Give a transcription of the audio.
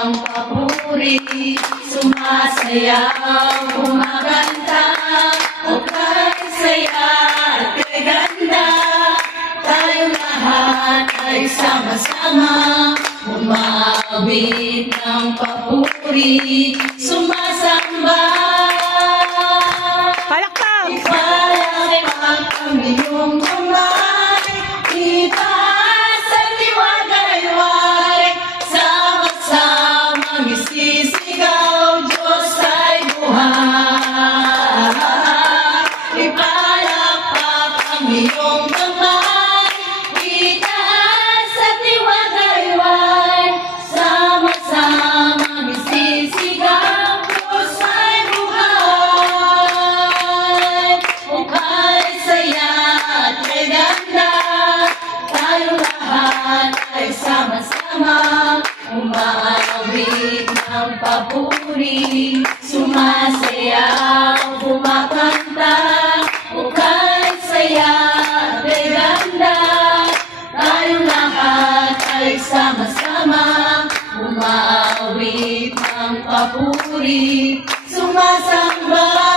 ng papuri, sumasayaw, kumakanta, o kahit saya at kay ganda. Tayo lahat ay sama-sama, umaawit ng papuri, sumasamba. Palakpak! Ipalakpak ang iyong kamay, itaas ang liwagayway, sama-samang isisigaw, Diyos ay buhay. Ipalakpak ang iyong kamay, itaas at liwagayway, sama-samang isisigaw, Diyos ay buhay. Kung kahit saya at kay ganda, tayong lahat ay sama-sama, umaawit ng papuri, sumasayaw, kumakanta, kung kahit saya at kay ganda, tayong lahat ay sama-sama, umaawit ng papuri, sumasamba.